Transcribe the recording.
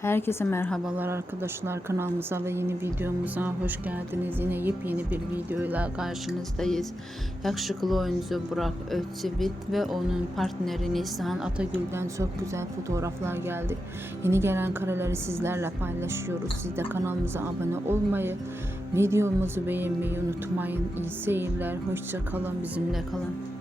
Herkese merhabalar arkadaşlar, kanalımıza ve yeni videomuza hoş geldiniz. Yine yepyeni bir videoyla karşınızdayız. Yakışıklı oyuncu Burak Özçivit ve onun partneri Neslihan Atagül'den çok güzel fotoğraflar geldi. Yeni gelen kareleri sizlerle paylaşıyoruz. Siz de kanalımıza abone olmayı, videomuzu beğenmeyi unutmayın. İyi seyirler, hoşça kalın, bizimle kalın.